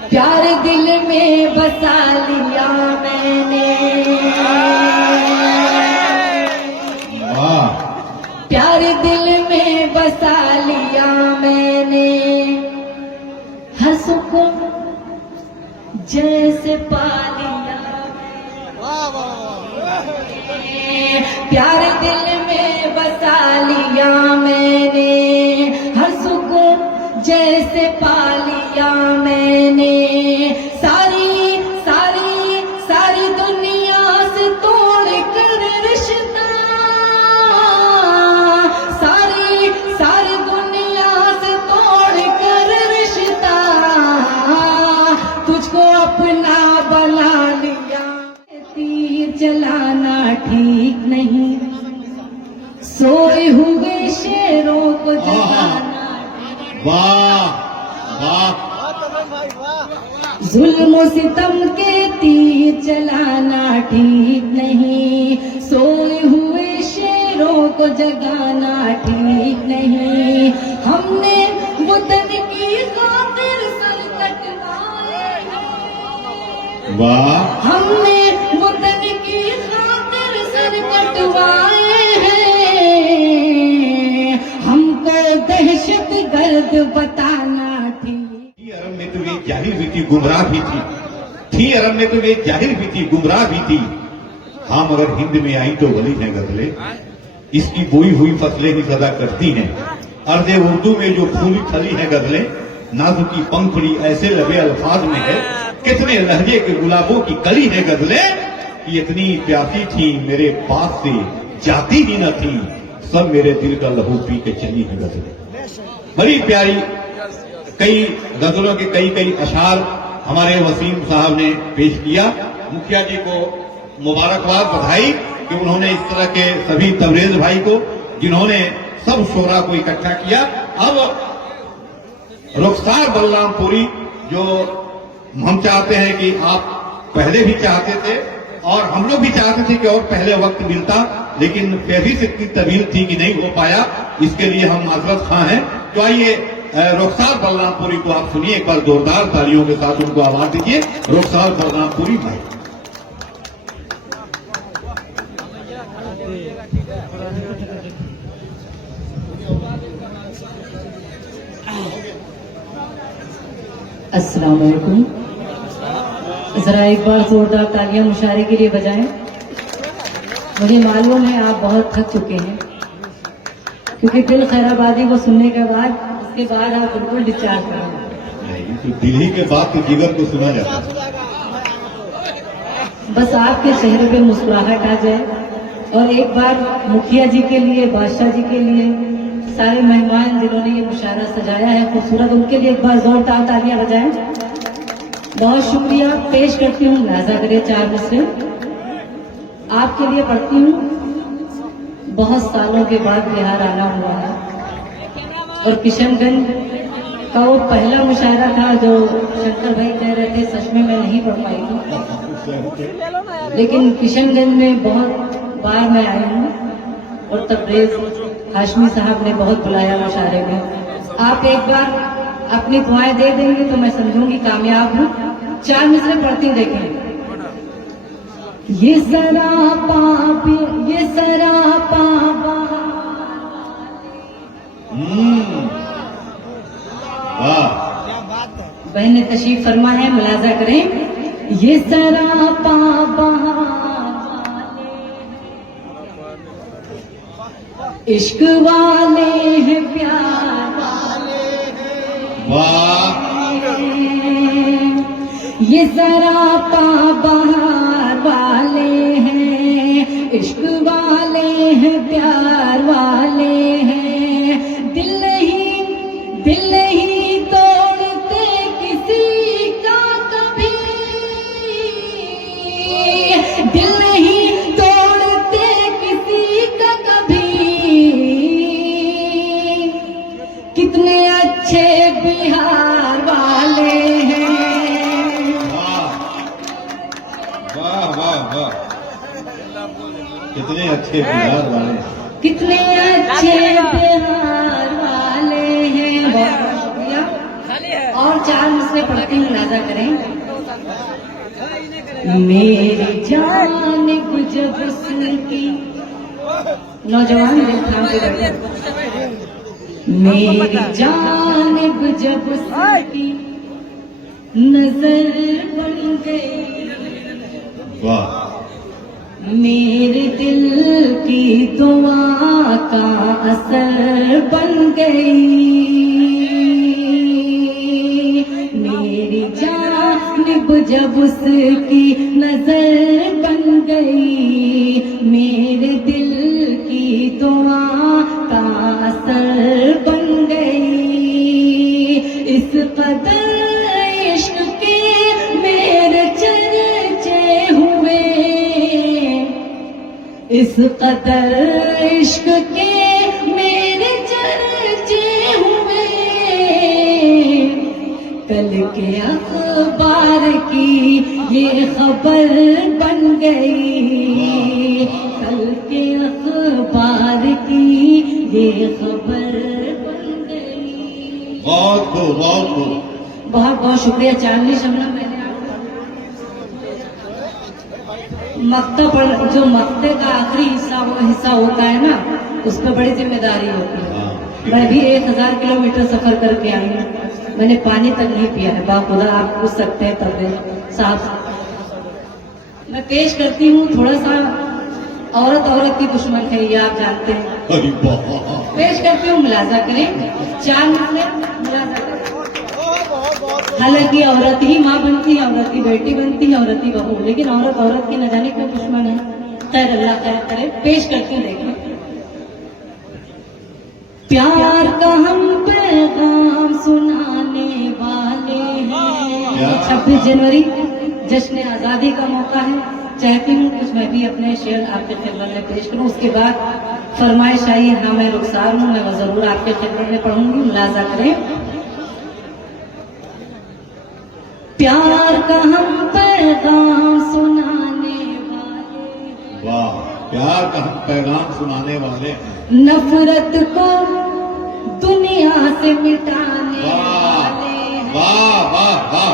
प्यार दिल में बसा लिया मैंने, प्यार दिल में बसा लिया मैंने, हर सुकून जैसे पा लिया, प्यार दिल में बसा लिया मैंने, हर सुकून जैसे पा लिया मैंने, सारी सारी सारी दुनिया से तोड़ कर रिश्ता, सारी सारी दुनिया से तोड़ कर रिश्ता, तुझको अपना बना लिया। तीर चलाना ठीक नहीं, सोए हुए शेरों को जगाना, वाह वाह, जुल्म सितम के तीर चलाना ठीक नहीं, सोए हुए शेरों को जगाना ठीक नहीं, हमने वतन की खातिर सर कटवाए हैं, वाह, हमने वतन की खातिर सर कटवाए हैं, हमको दहशत गर्द बताना थी। अरब में तो वे जाहिर भी थी, गुमराह भी थी अरब में तो वे जाहिर भी थी, गुमराह भी थी। हाँ मगर हिंद में आई तो वली है गजले, इसकी बोई हुई फसलें ही सदा करती हैं। अर्ज़ उर्दू में जो फूली खली है गजले, नाजुकी पंखुड़ी ऐसे लबे अल्फाज में है, कितने लहजे के गुलाबों की कली है गजले, कि इतनी प्यासी थी मेरे पास से जाती ही न थी, सब मेरे दिल का लहू पी के चली है गजले। बड़ी प्यारी कई गजलों के कई कई अशार हमारे वसीम साहब ने पेश किया। मुखिया जी को मुबारकबाद, बधाई कि उन्होंने इस तरह के सभी तबरेज भाई को, जिन्होंने सब शोरा को इकट्ठा किया। अब रुखसार बलरामपुरी, जो हम चाहते हैं कि आप पहले भी चाहते थे और हम लोग भी चाहते थे कि और पहले वक्त मिलता, लेकिन फहरिस्त इतनी तवील थी कि नहीं हो पाया, इसके लिए हम माजरत खां हैं। तो आइए रुखसार बलरामपुरी को आप सुनिए, एक बार जोरदार तालियों के साथ उनको आवाज दीजिए। रुखसार बलरामपुरी भाई। अस्सलाम वालेकुम। जरा एक बार जोरदार तालियां मुशारे के लिए बजाएं। मुझे मालूम है आप बहुत थक चुके हैं, क्योंकि दिल खैराबादी को सुनने के बाद उसके बाद आप बिल्कुल डिस्चार्ज करेंगे। तो दिल ही के बाद तो जिगर को सुना जाता है। बस आपके चेहरे पे मुस्कुराहट आ जाए, और एक बार मुखिया जी के लिए, बादशाह जी के लिए, सारे मेहमान जिन्होंने ये मुशायरा सजाया है खूबसूरत, उनके लिए एक बार जोरदार तालियां बजाएं। बहुत शुक्रिया। पेश करती हूँ, लिहाजा करिए, 4 मिसरे आपके लिए पढ़ती हूँ। बहुत सालों के बाद बिहार आना हुआ है, और किशनगंज का वो पहला मुशायरा था जो शंकर भाई कह रहे थे सच में मैं नहीं पढ़ पाई थी, लेकिन किशनगंज में बहुत बार मैं आई हूँ, और तबरेज हाशमी साहब ने बहुत बुलाया मुशायरे में। आप एक बार अपनी दुआएं दे देंगे तो मैं समझूंगी कामयाब हूँ। 4 मिसरे पढ़ती देखें। ये सरापा बहन ने तशरीफ फरमा है, मुलाजा करें। ये सरापा इश्क वाले हैं, प्यार वाले, ये सरापा बहार वाले हैं, इश्क वाले हैं, प्यार वाले हैं, दिल नहीं तोड़ते किसी का कभी, दिल नहीं तोड़ते किसी का कभी, कितने अच्छे बिहार वाले हैं। वाह वाह वाह, कितने अच्छे बिहार वाले, कितने अच्छे बिहार वाले हैं। बहुत शुक्रिया। और 4 मिसरे पढ़ती हूँ, मुलाजा करें। मेरी जानिब जब उसकी, नौजवान दिल थाम के बैठे, मेरी जानिब जब उसकी नजर बन गई, वाह, मेरे दिल की दुआ का असर बन गई, मेरी जानिब जब उसकी नजर बन गई, मेरे दिल की दुआ का असर बन गई। इस कदर इश्क के मेरे चर्चे हुए, इस कदर इश्क के मेरे चर्चे हुए, कल के अखबार की ये खबर बन गई, कल के अखबार की ये खबर बन गई। बहुत खूब, बहुत खूब। बहुत बहुत शुक्रिया चांदनी शमना। मैंने मक्ता पढ़, जो मक्ते का आखिरी हिस्सा वो हिस्सा होता है ना, उस पर बड़ी जिम्मेदारी होती है। मैं भी 1000 किलोमीटर सफर करके आई हूँ, मैंने पानी तक नहीं पिया है। बाखुदा आप पूछ सकते हैं तब साहब। मैं पेश करती हूँ, थोड़ा सा औरत औरत की दुश्मन है ये आप जानते हैं। अरे वाह, पेश करती हूँ, मुलाजा करें। 4 मिनट मुलाजा करें। हालांकि औरत ही माँ बनती है, औरत की बेटी बनती है, औरत ही बहू, लेकिन औरत औरत की न जाने क्यों दुश्मन है। खैर अल्लाह खैर करे। पेश करती हूँ, देखिए। प्यार का हम पैगाम सुनाने वाले हैं। 26 जनवरी जश्न आजादी का मौका है, चाहती हूँ कुछ मैं भी अपने शेर आपके खिदमत में पेश करूँ। उसके बाद फरमाइश आई, हाँ मैं रुखसार हूँ, मैं वो जरूर आपके खिदमत में पढ़ूंगी, मुलाजा करें। प्यार का हम पैगाम सुनाने वाले, वाह, प्यार का हम पैगाम सुनाने वाले हैं। नफरत को दुनिया से मिटाने वाले हैं। वाह वाह वाह।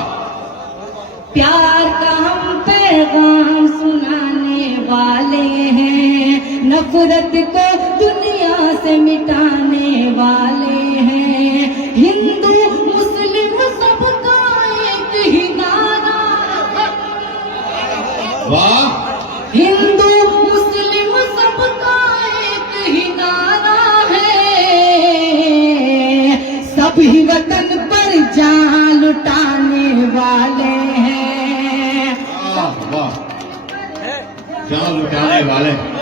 प्यार का हम पैगाम सुनाने वाले हैं, नफरत को दुनिया से मिटाने वाले हैं। हिंदू मुस्लिम सबका एक ही नारा है, वाह, हिंदू मुस्लिम सबका एक ही नारा है। सभी वतन पर जान लुटाने वाले हैं, वाह, जान लुटाने वाले हैं।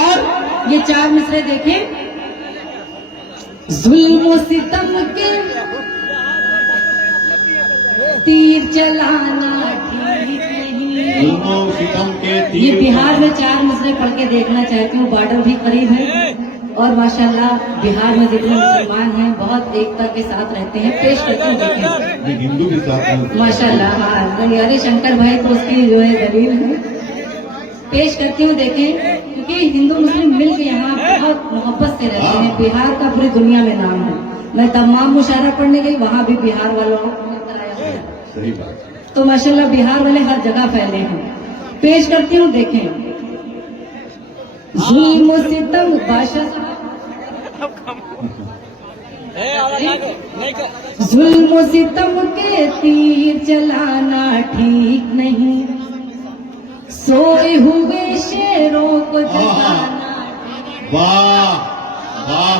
और ये 4 मिसरे देखें। जुल्म सितम के तीर चलाना ठीक नहीं। जुल्मों सितम के ये तीर। बिहार में 4 मिसरे पढ़ के देखना चाहती हूँ। बॉर्डर भी करीब है और माशाल्लाह बिहार में जितने मुसलमान हैं बहुत एकता के साथ रहते हैं। पेश करती हूँ, देखें। ये हिंदू के साथ माशाल्लाह, हाँ अरे शंकर भाई तो उसकी जो है दलील है। पेश करती हूँ, देखें। क्योंकि हिंदू मुस्लिम मिलकर यहाँ बहुत मोहब्बत से रहते हैं। बिहार का पूरी दुनिया में नाम है। मैं तमाम मुशायरा पढ़ने गई, वहाँ भी बिहार वालों को कराया है। सही बात। तो माशाल्लाह बिहार वाले हर जगह फैले हैं। पेश करती हूँ, देखें। जुल्म सितम बादशाह, जुल्म सितम के तीर चलाना ठीक नहीं, सोए हुए शेरों को जगाना। वाह वाह।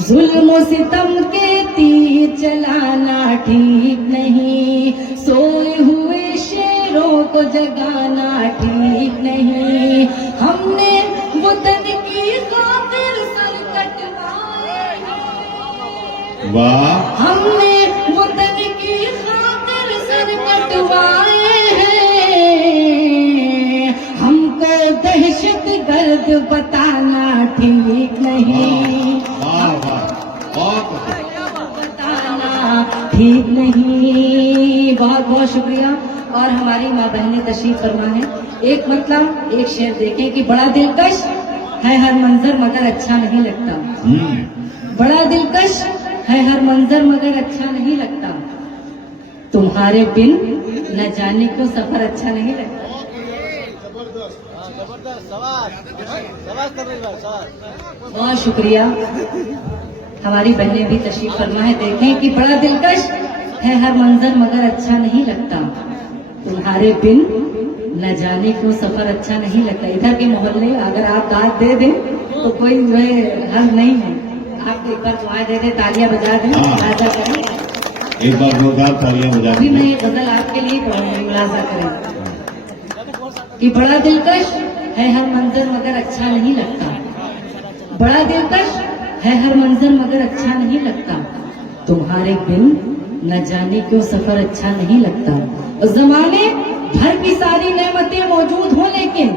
जुल्म सितम के तीर चलाना ठीक नहीं, सोए हुए शेरों को जगाना ठीक नहीं। हमने वतन की खातिर सर कटवाए हैं, वाह, हमने वतन की खातिर सर कटवाए हैं। हमको दहशत गर्द बताना ठीक नहीं, वाह वाह, बहुत बताना ठीक नहीं। बहुत बहुत शुक्रिया। और हमारी माँ बहनें तशरीफ फरमा है। एक मतलब एक शेर देखें कि बड़ा दिलकश है हर मंजर मगर अच्छा नहीं लगता। बड़ा दिलकश है हर मंजर मगर अच्छा नहीं लगता, तुम्हारे बिन न जाने को सफर अच्छा नहीं लगता। बहुत शुक्रिया। हमारी बहनें भी तशरीफ फरमा है। देखें कि बड़ा दिलकश है हर मंजर मगर अच्छा नहीं लगता, तुम्हारे बिन न जाने को सफर अच्छा नहीं लगता। इधर के मोहल्ले अगर आप दाद दे दें तो कोई जो है हल नहीं है। आप एक बार दुआएं दे दें, तालियां बजा दें, मुलाजा करें। एक बार जोरदार तालियां बजा अभी मैं दें। ये गजल आपके लिए पढ़ूंगी, मुलाजा करें कि बड़ा दिलकश है हर मंजर मगर अच्छा नहीं लगता, बड़ा दिलकश है हर मंजर मगर अच्छा नहीं लगता, तुम्हारे बिन न जाने क्यों सफर अच्छा नहीं लगता। जमाने भर की सारी नेमतें मौजूद हों लेकिन,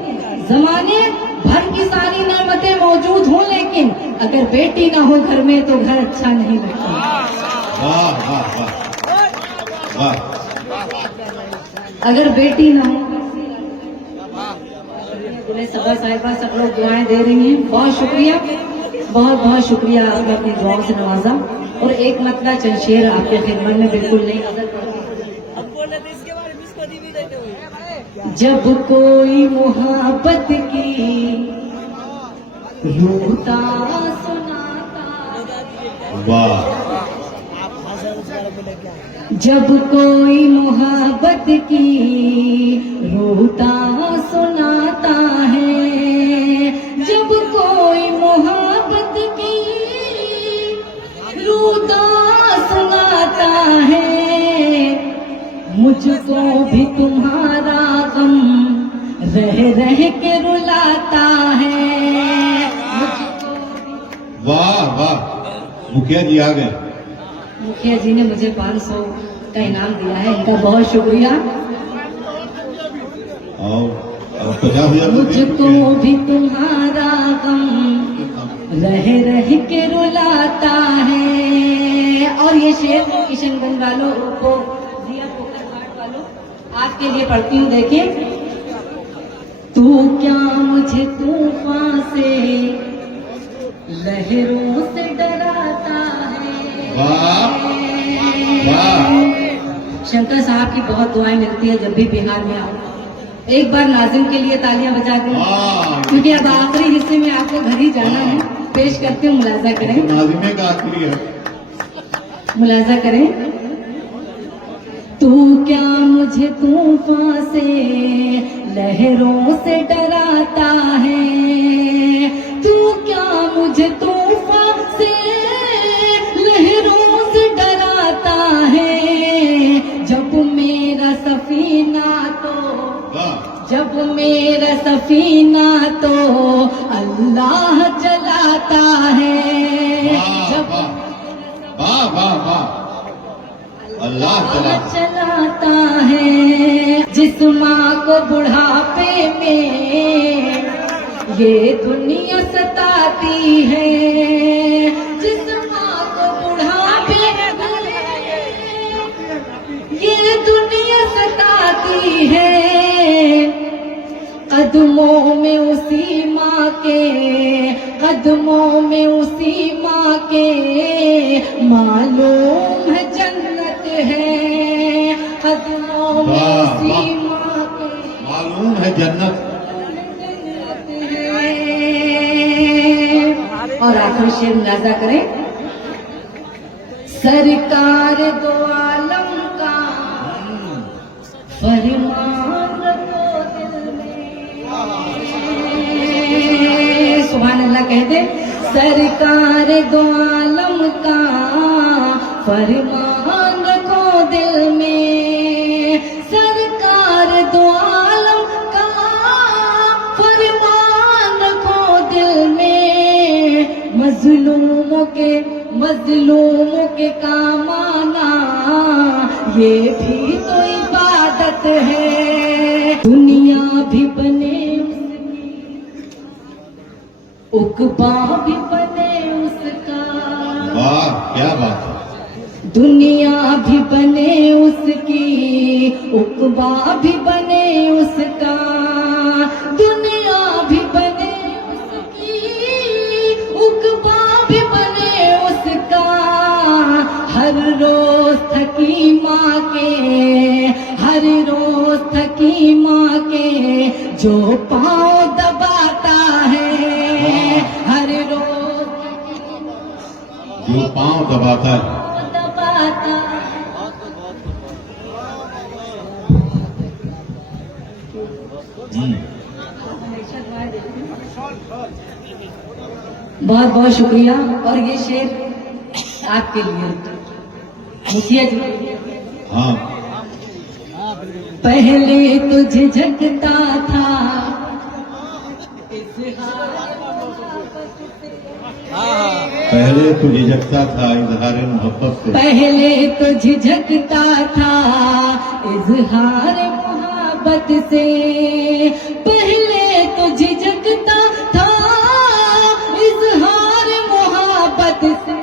जमाने भर की सारी नेमतें मौजूद हों लेकिन, अगर बेटी ना हो घर में तो घर अच्छा नहीं लगता। वाह वाह वाह वाह। अगर बेटी ना हो, दुल्हे सभा साहिबा सब लोग दुआएं दे रही हैं। बहुत शुक्रिया, बहुत बहुत शुक्रिया, आपने अपनी दुआओं से नवाजा। और एक मतला चंद शेर आपके खिदमत में बिल्कुल नहीं नजर पड़ती। जब कोई मोहब्बत की रोता सुनाता, वाह। जब कोई मोहब्बत की रोता सुनाता है, जब कोई मोहब्बत की रोता सुनाता है, मुझको भी तुम्हारा गम रह रह के रुलाता है। वाह वाह। मुखिया जी आ गए। मुखिया जी ने मुझे 500 का इनाम दिया है, इनका बहुत शुक्रिया। और 50,000 मुझको भी तुम्हारा गम रह रह के रुलाता है। और ये शेर किशनगंज वालों को, दिया पोखर घाट वालों, आपके लिए पढ़ती हूँ। देखिए, तू क्या मुझे तूफान से लहरों से डराता है। वाह वाह। शंकर साहब की बहुत दुआएं मिलती है जब भी बिहार में आओ। एक बार नाजिम के लिए तालियां बजा दें, वाह। क्योंकि अब आखिरी हिस्से में आपको घर ही जाना है। पेश करते हैं, मुलाजा करें, नाजिमे का आखिरी है। मुलाजा करें। तू क्या मुझे तूफान से लहरों से डराता है, तू क्या मुझे तूफान से लहरों से डराता है, जब मेरा सफीना तो, जब मेरा सफीना तो अल्लाह चलाता है। जब वाह वाह वाह। अल्लाह चलाता है। जिस माँ को बुढ़ापे में ये दुनिया सताती है, जिस माँ को बुढ़ापे में ये दुनिया सताती है, कदमों में उसी माँ के, कदमों में उसी माँ के मालूम है जन्नत है, कदमों में उसी माँ के मालूम है जन्नत। और आखिरी शेर मुलाजा करें। सरकार दो आलम का फरमान रखो दिल में, सुभान अल्लाह कह दे। सरकार दो आलम का फरमान रखो दिल में, सरकार दो आलम का फरमान रखो दिल में, मजलूमों के काम आना ये भी तो इबादत है। दुनिया भी बने उकबा भी बने उसका, वाह क्या बात है। दुनिया भी बने उसकी, उकबा भी बने उसका, दुनिया भी बने उसकी, उकबा भी बने उसका, हर रोज थकी माँ के, हर रोज थकी माँ के जो पाँव दबाता है, हर रोज जो पांव दबाता है। दबाता। बहुत बहुत शुक्रिया। और ये शेर आपके लिए मुखिया जी। हाँ, पहले तो झिझकता था, पहले तो झिझकता था इजहार मोहब्बत से, पहले तो झिझकता था इजहार मोहब्बत से, पहले तो झिझकता था इजहार मोहब्बत से।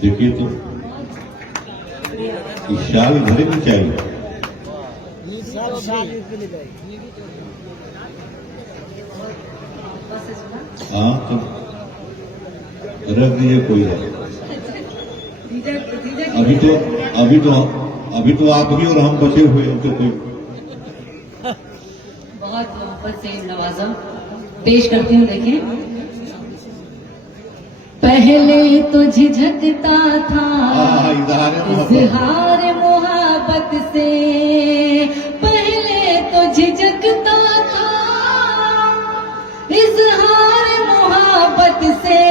देखिए तो इस शाल घर में चाहिए। हाँ तो रख दीजिए, कोई है। अभी तो आप ही और हम बचे हुए हैं, तो कोई। बहुत मोहब्बत से नवाजा पेश करती हूँ। देखिए, पहले तो झिझकता था इजहार मोहब्बत से, पहले तो झिझकता था इजहार मोहब्बत से।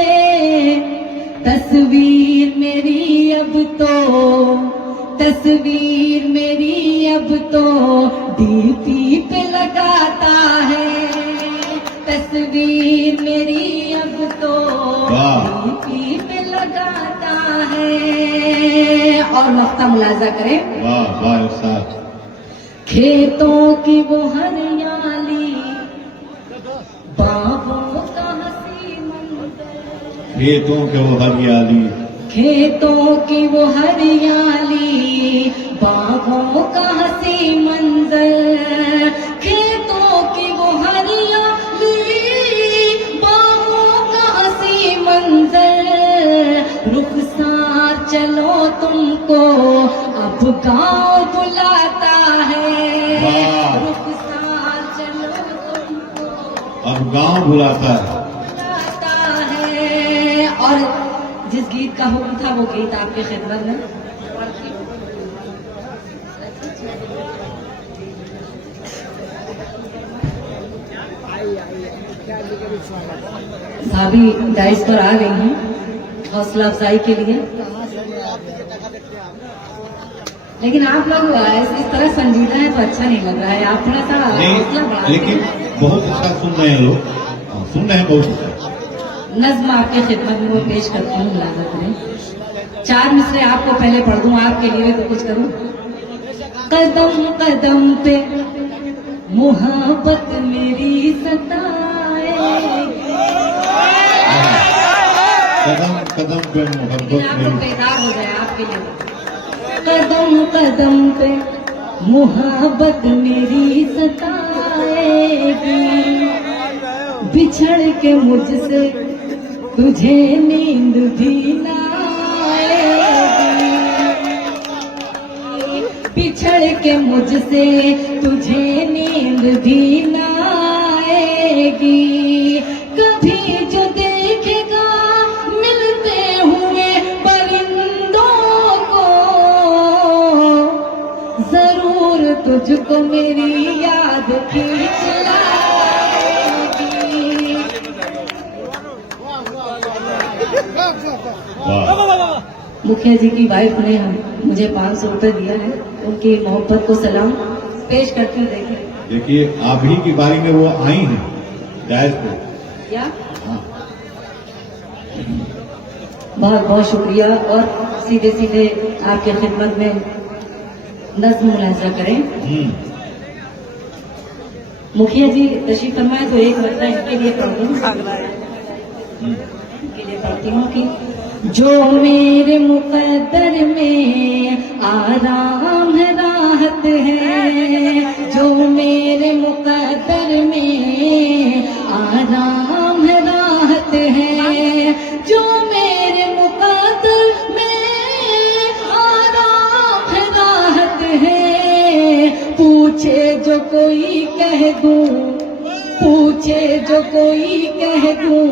तस्वीर मेरी अब तो, तस्वीर मेरी अब तो डीपी पे लगाता है, तस्वीर मेरी अब तो डीपी पे लगाता है। और मफ्ता मुलाजा करें। वाह वाह उस्ताद। खेतों की वो हरियाली, बाहों का हंसी मंजर, खेतों के वो हरियाली, खेतों की वो हरियाली, बाहों का हंसी मंजर, खेतों की वो हरियाली, बाहों का हंसी मंजर। रुखसार चलो तुमको अब गाँव बुलाता है, रुखसार चलो तुमको अब गांव बुलाता है। बुलाता है। और जिस गीत का हुक्म था वो गीत आपकी खिदमत में। भाभी डाइस पर आ गई हैं हौसला अफजाई के लिए, लेकिन आप लोग इस तरह संजीदा है तो अच्छा नहीं लग रहा है। आप थोड़ा सा हौसला बढ़ा लेकिन बहुत अच्छा सुन रहे हैं लोग, सुन रहे हैं बहुत अच्छा। नज्म आपके खिदमत में वो पेश करती हूँ, मुलाजा करें। 4 मिसरे आपको पहले पढ़ दूं, आपके लिए तो कुछ करूं। कदम कदम पे मोहब्बत मेरी सताए, कदम कदम पे मोहब्बत आपको मेरी, बेदार हो जाए आपके लिए। कदम कदम पे मोहब्बत मेरी सताएगी, बिछड़ के मुझसे तुझे नींद भी ना आएगी, बिछड़ के मुझसे तुझे नींद भी ना आएगी। कभी जो देखेगा मिलते हुए परिंदों को, जरूर तुझको मेरी याद खींच लाएगी। मुखिया जी की वाइफ ने मुझे 500 रुपए दिया है, उनकी मोहब्बत को सलाम पेश करती हूँ। देखिए आप ही की बारी में वो आई हैं जायज पे। क्या हाँ। बहुत बहुत शुक्रिया। और सीधे सीधे आपके खिदमत में नज्म मुलाजा करें। मुखिया जी तशरीफ फरमाए तो एक मतलब इनके लिए पढ़ दूं, इनके लिए पढ़ती हूँ कि जो मेरे मुकद्दर में आराम है राहत है, जो मेरे मुकद्दर में आराम है राहत है, जो मेरे मुकद्दर में आराम है, राहत है। पूछे जो कोई कह दूं, पूछे जो कोई कह दूं,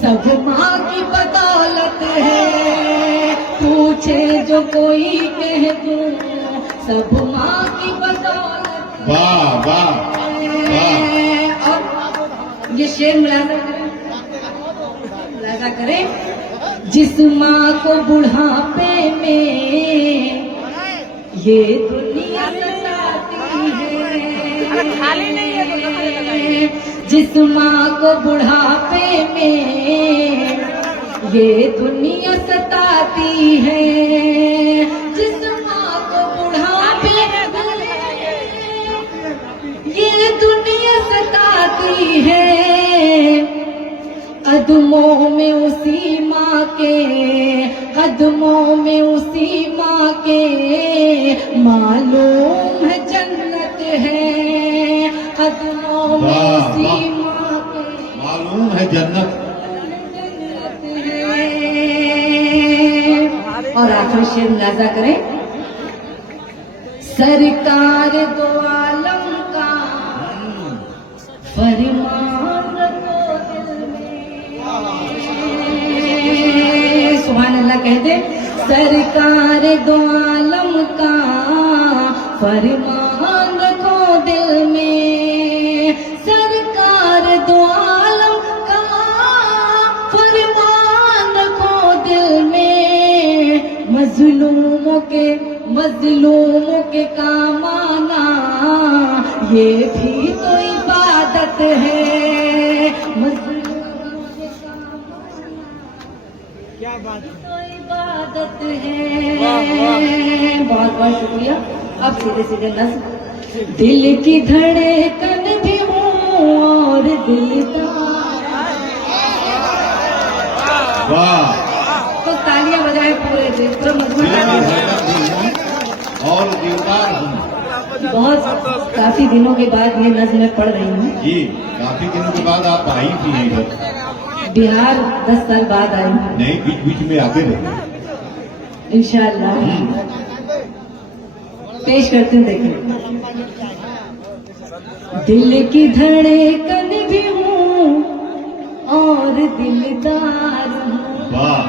सब माँ की बदौलत है। पूछे जो कोई कह दूं, सब माँ की बदौलत। वाह वाह वाह। और ये शेर मुलाजा करें। जिस माँ को बुढ़ापे में ये दुनिया सताती है, खाली नहीं है, जिस माँ को बुढ़ापे में ये दुनिया सताती है, जिस माँ को बुढ़ापे में ये दुनिया सताती है, कदमों में उसी माँ के, कदमों में उसी माँ के मालूम है जन्नत है। कदमों में उसी माँ के मालूम है जन्नत है। और आखिरी शेर मुलाजा करें। सरकार दो आलम का फरमान रखो दिल में। सुभान अल्लाह कह दे। सरकार दो आलम का फरमान रखो दिल में। सरकार दो आलम का फरमान रखो दिल में। मजलूमों के काम आना ये भी तो इबादत है। मजलूमों के काम आना क्या बात है। तो इबादत है। बहुत बहुत शुक्रिया। अब सीधे सीधे नज़्म। दिल की धड़कन भी हूँ और दिलदार। वाह। तो तालियां बजाए पूरे दिन, पूरा मजमून। और दिलदार हूँ। बहुत काफी दिनों के बाद ये नज़्म मैं पढ़ रही हूँ। जी काफी दिनों के बाद आप आई थी इधर। बिहार 10 साल बाद आई हूँ। नहीं बीच बीच में आते रहे। इंशाअल्लाह पेश करते हैं। देखें। दिल की धड़कन भी हूँ और दिलदार हूँ। वाह।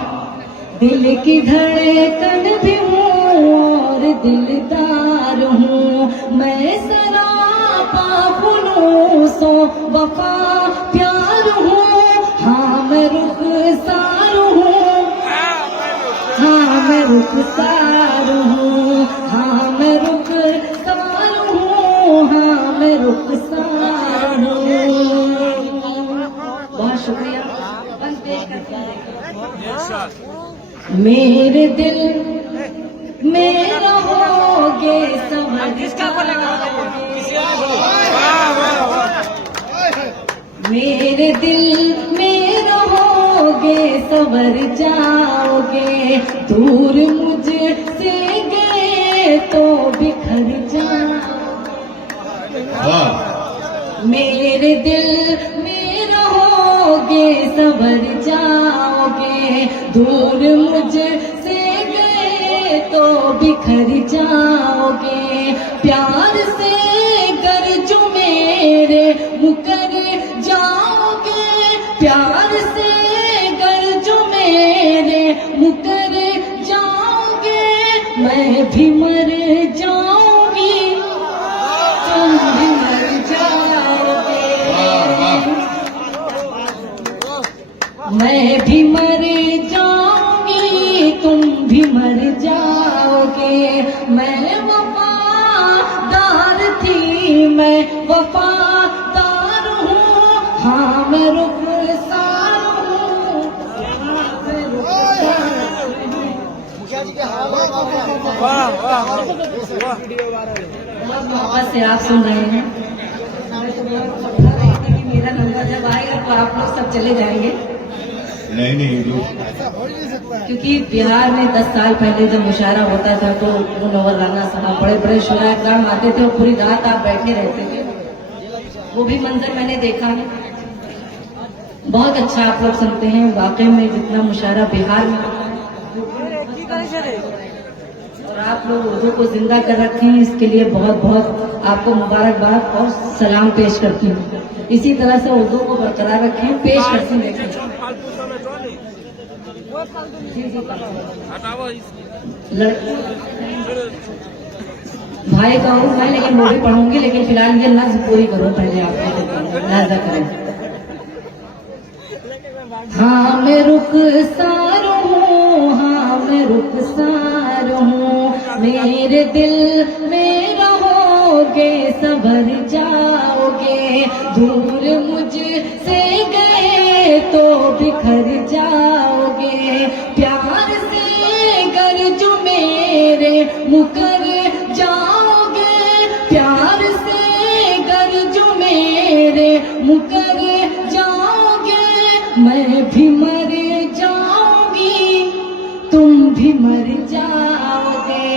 दिल की धड़कन भी हूँ और दिलदार हूँ। मैं सरापा फुनूसों वफा प्यार हूँ। हाँ मैं रुखसार हूँ, हाँ मैं रुखसार हूँ, हाँ मैं रुखसार हूँ, हाँ मैं रुखसार हूँ। बहुत शुक्रिया। अपन पेश करते हैं। मेरे दिल में रहोगे समझ। मेरे दिल में रहोगे संवर जाओगे। दूर मुझसे गए तो बिखर जाओगे। वाह। मेरे दिल में रहोगे संवर जाओगे। दूर मुझसे गए तो बिखर जाओगे। प्यार से गर जो मेरे मुकर जाओगे। प्यार से गर जो मेरे मुकर जाओगे। मैं भी मर जाऊंगी, तुम भी मर जाओगे। मैं भी मर जाऊंगी, तुम भी मर जाओगे। मैं वफादार थी, मैं वफादार हूँ। हाँ मैं रुखसार हूँ, हाँ मैं रुखसार हूँ। बहुत मोहब्बत से आप सुन रहे हैं। मेरा नंबर जब आएगा तो आप लोग सब चले जाएंगे। नहीं क्योंकि बिहार में 10 साल पहले जब मुशायरा होता था तो वो नवल राना साहब बड़े बड़े शुराकार आते थे और पूरी रात आप बैठे रहते थे। वो भी मंजर मैंने देखा है। बहुत अच्छा आप लोग सुनते हैं। वाकई में जितना मुशायरा बिहार में होता है और आप लोग उर्दू को जिंदा कर रखे हैं, इसके लिए बहुत बहुत आपको मुबारकबाद और सलाम पेश करती हूँ। इसी तरह से उर्दू को बरकरार रखें, पेश करती हूँ। जी जी लड़की भाई का हूँ मैं, लेकिन वो भी पढ़ूंगी, लेकिन फिलहाल ये नज्म पूरी करूँ पहले आपके लिहाजा करें। हाँ मैं रुखसार हूँ, हाँ मैं रुखसार हूँ, मेरे दिल में रहोगे संभर जाओगे, दूर मुझसे गए तो बिखर जाओगे, प्यार से गर जो मेरे मुकर जाओगे, प्यार से गर जो मेरे मुकर जाओगे, मैं भी मर जाऊंगी तुम भी मर जाओगे,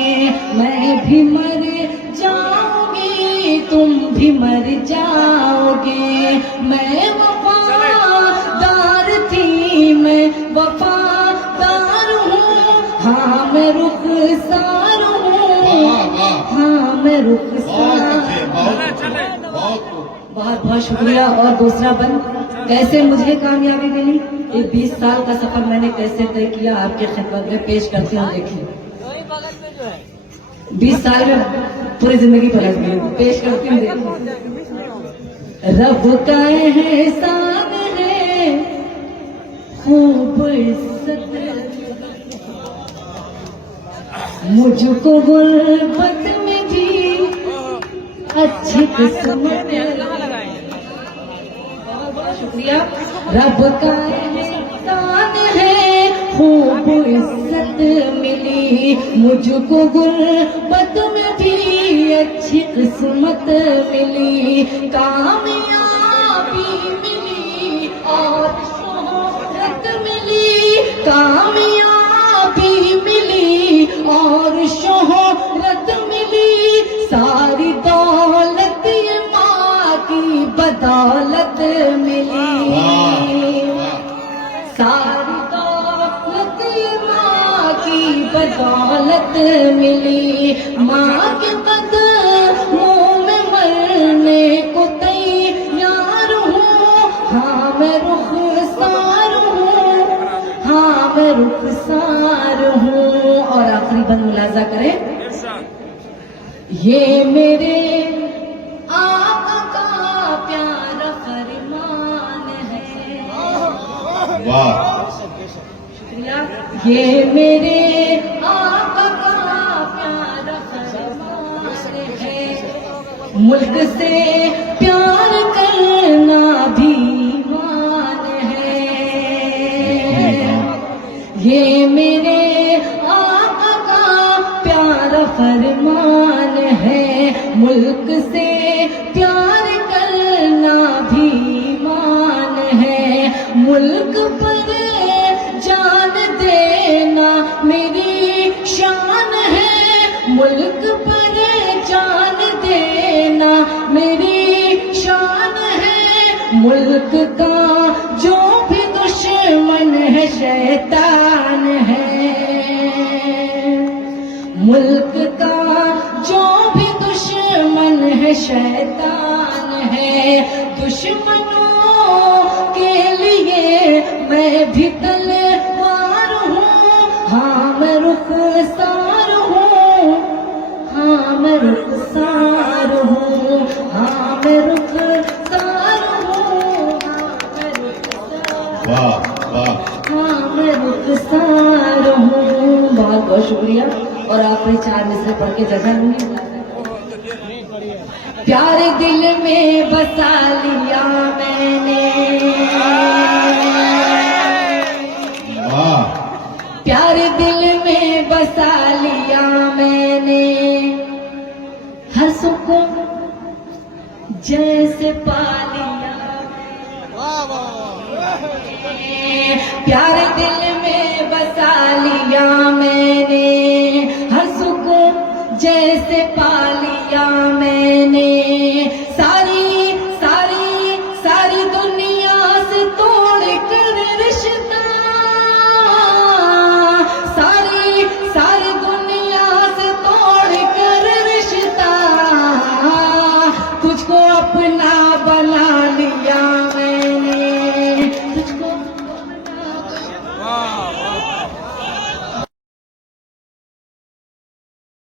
मैं भी मर जाऊंगी तुम भी मर जाओगे, मैं वफादार थी मैं वफादार हूँ, हाँ मैं रुखसार हूँ, हाँ मैं रुखसार। बहुत बहुत शुक्रिया। और दूसरा बंद कैसे मुझे कामयाबी मिली, ये 20 साल का सफर मैंने कैसे तय किया आपके खिदमत में पेश करती हूँ। देखिए 20 साल में पूरी जिंदगी पलट गई, पेश करती हूँ। रब का एहसान है खूब इज्जत, मुझको गुर्बत में भी अच्छी किस्मत। शुक्रिया। रब का एहसान है खूब इज्जत मिली, मुझको गुर्बत में भी अच्छी किस्मत मिली, कामयाबी मिली और शोहरत मिली, कामयाबी मिली और शोहरत मिली, सारी दौलत ये माँ की बदौलत मिली, सारी दौलत ये माँ की बदौलत मिली, माँ के कदमों में मरने को तैयार हूँ, हाँ मैं रुखसार हूँ, हाँ मैं रुखसार हूँ। और आखिरी बंद मुलाजा करें, ये मेरे आका का प्यारा फरमान है। वाह, शुक्रिया। ये मेरे आका का प्यारा फरमान है, मुल्क से प्यार करना भी ईमान है, ये मेरे आका का प्यारा फरमान है, मुल्क से प्यार करना भी ईमान है, मुल्क पर जान देना मेरी शान है, मुल्क पर जान देना मेरी शान है, मुल्क का जो भी दुश्मन है शैतान है, मुल्क का जो भी दुश्मन है शैतान है, दुश्मनों के लिए मैं भी तलवार हूँ, हाँ मैं रुखसार हूँ, हाँ मैं रुखसार हूँ, हाँ मैं रुखसार हूँ, हाँ मैं रुखसार, वाह वाह, हाँ मैं रुखसार हूँ। बहुत बहुत शुक्रिया। और आपने 4 मिसरे पढ़ के जगह लूंगी। प्यार दिल में बसा लिया मैंने, वाह, प्यार दिल में बसा लिया मैंने, हर सुकून जैसे पा लिया, प्यार दिल में बसा